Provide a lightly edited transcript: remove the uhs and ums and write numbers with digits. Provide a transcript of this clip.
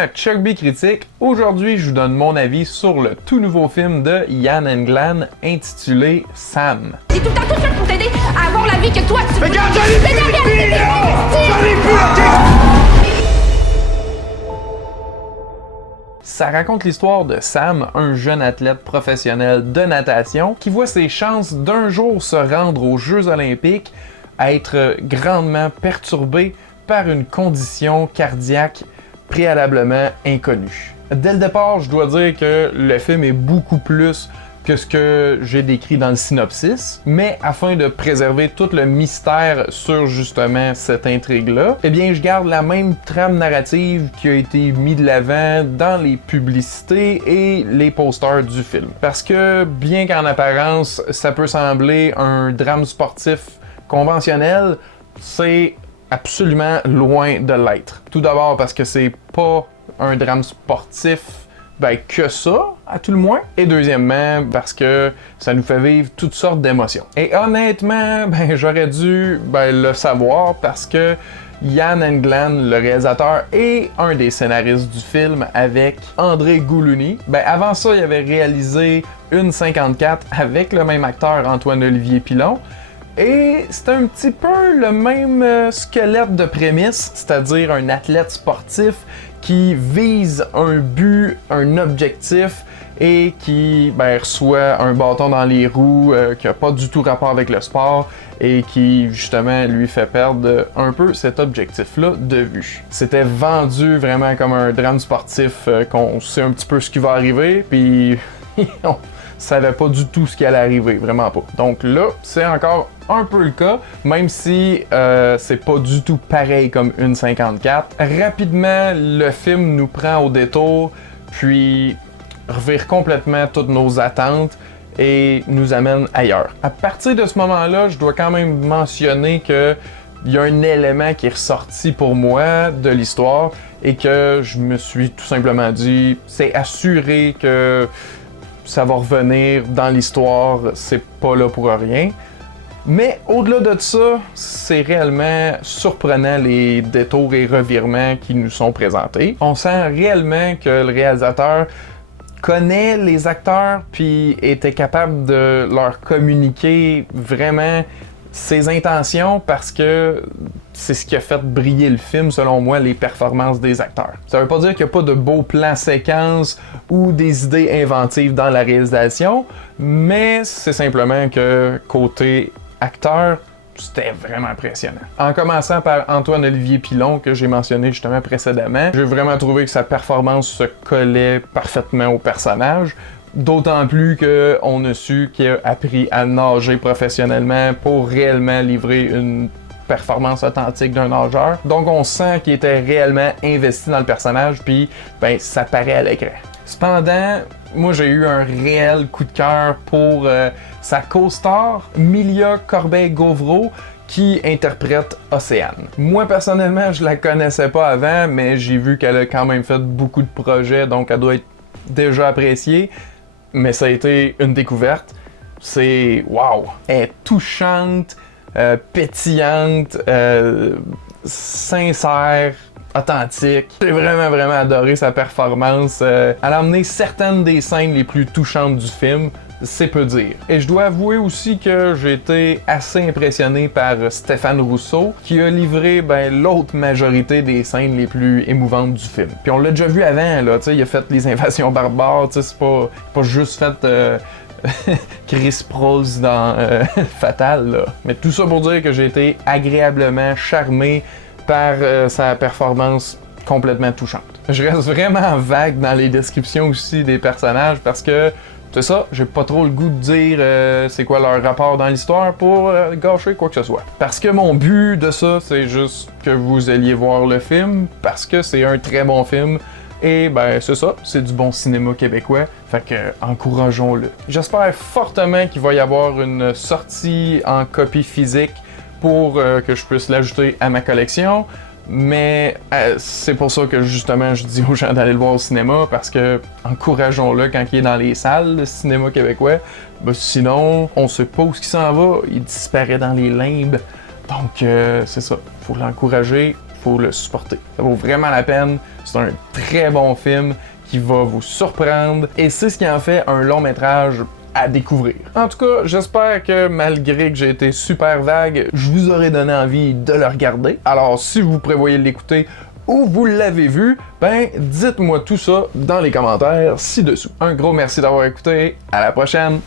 à Chuck B Critique. Aujourd'hui, je vous donne mon avis sur le tout nouveau film de Ian Englund intitulé Sam. J'ai tout le temps tout fait pour t'aider à avoir la vie que toi tu veux. Mais regarde, j'en ai plus de vie, là! J'en ai plus, ok? Ça raconte l'histoire de Sam, un jeune athlète professionnel de natation qui voit ses chances d'un jour se rendre aux Jeux Olympiques à être grandement perturbé par une condition cardiaque préalablement inconnue. Dès le départ, je dois dire que le film est beaucoup plus que ce que j'ai décrit dans le synopsis, mais afin de préserver tout le mystère sur justement cette intrigue-là, eh bien je garde la même trame narrative qui a été mise de l'avant dans les publicités et les posters du film. Parce que bien qu'en apparence, ça peut sembler un drame sportif conventionnel, c'est absolument loin de l'être. Tout d'abord parce que c'est pas un drame sportif que ça, à tout le moins. Et deuxièmement, parce que ça nous fait vivre toutes sortes d'émotions. Et honnêtement, j'aurais dû le savoir parce que Ian Englund, le réalisateur et un des scénaristes du film avec André Goulouni, avant ça, il avait réalisé Une 54 avec le même acteur Antoine-Olivier Pilon. Et c'est un petit peu le même squelette de prémisse, c'est-à-dire un athlète sportif qui vise un but, un objectif et qui reçoit un bâton dans les roues qui n'a pas du tout rapport avec le sport et qui justement lui fait perdre un peu cet objectif-là de vue. C'était vendu vraiment comme un drame sportif qu'on sait un petit peu ce qui va arriver, puis on savait pas du tout ce qui allait arriver, vraiment pas. Donc là, c'est encore un peu le cas, même si c'est pas du tout pareil comme Une 54. Rapidement, le film nous prend au détour, puis revire complètement toutes nos attentes et nous amène ailleurs. À partir de ce moment-là, je dois quand même mentionner que il y a un élément qui est ressorti pour moi de l'histoire et que je me suis tout simplement dit, c'est assuré que ça va revenir dans l'histoire, c'est pas là pour rien. Mais au-delà de ça, c'est réellement surprenant les détours et revirements qui nous sont présentés. On sent réellement que le réalisateur connaît les acteurs puis était capable de leur communiquer vraiment ses intentions parce que c'est ce qui a fait briller le film, selon moi, les performances des acteurs. Ça veut pas dire qu'il n'y a pas de beaux plans séquences ou des idées inventives dans la réalisation, mais c'est simplement que côté acteur, c'était vraiment impressionnant. En commençant par Antoine-Olivier Pilon, que j'ai mentionné justement précédemment, j'ai vraiment trouvé que sa performance se collait parfaitement au personnage. D'autant plus qu'on a su qu'il a appris à nager professionnellement pour réellement livrer une performance authentique d'un nageur. Donc on sent qu'il était réellement investi dans le personnage, puis ça paraît à l'écran. Cependant, moi j'ai eu un réel coup de cœur pour sa co-star, Milia Corbeil-Gauvreau, qui interprète Océane. Moi personnellement, je la connaissais pas avant, mais j'ai vu qu'elle a quand même fait beaucoup de projets, donc elle doit être déjà appréciée. Mais ça a été une découverte. C'est wow! Elle est touchante, pétillante, sincère, authentique. J'ai vraiment adoré sa performance. Elle a emmené certaines des scènes les plus touchantes du film, c'est peu dire. Et je dois avouer aussi que j'ai été assez impressionné par Stéphane Rousseau, qui a livré l'autre majorité des scènes les plus émouvantes du film. Puis on l'a déjà vu avant, là, il a fait les invasions barbares, c'est pas juste fait Chris Prose dans Fatal, là. Mais tout ça pour dire que j'ai été agréablement charmé par sa performance complètement touchante. Je reste vraiment vague dans les descriptions aussi des personnages parce que c'est ça, j'ai pas trop le goût de dire c'est quoi leur rapport dans l'histoire pour gâcher quoi que ce soit. Parce que mon but de ça, c'est juste que vous alliez voir le film, parce que c'est un très bon film, et c'est ça, c'est du bon cinéma québécois, fait que encourageons-le. J'espère fortement qu'il va y avoir une sortie en copie physique pour que je puisse l'ajouter à ma collection. Mais c'est pour ça que justement je dis aux gens d'aller le voir au cinéma, parce que encourageons-le quand il est dans les salles, le cinéma québécois. Sinon, on sait pas où il s'en va, il disparaît dans les limbes. Donc c'est ça, faut l'encourager faut le supporter. Ça vaut vraiment la peine. C'est un très bon film qui va vous surprendre et c'est ce qui en fait un long métrage à découvrir. En tout cas, j'espère que malgré que j'ai été super vague, je vous aurais donné envie de le regarder. Alors si vous prévoyez l'écouter ou vous l'avez vu, ben dites-moi tout ça dans les commentaires ci-dessous. Un gros merci d'avoir écouté, à la prochaine!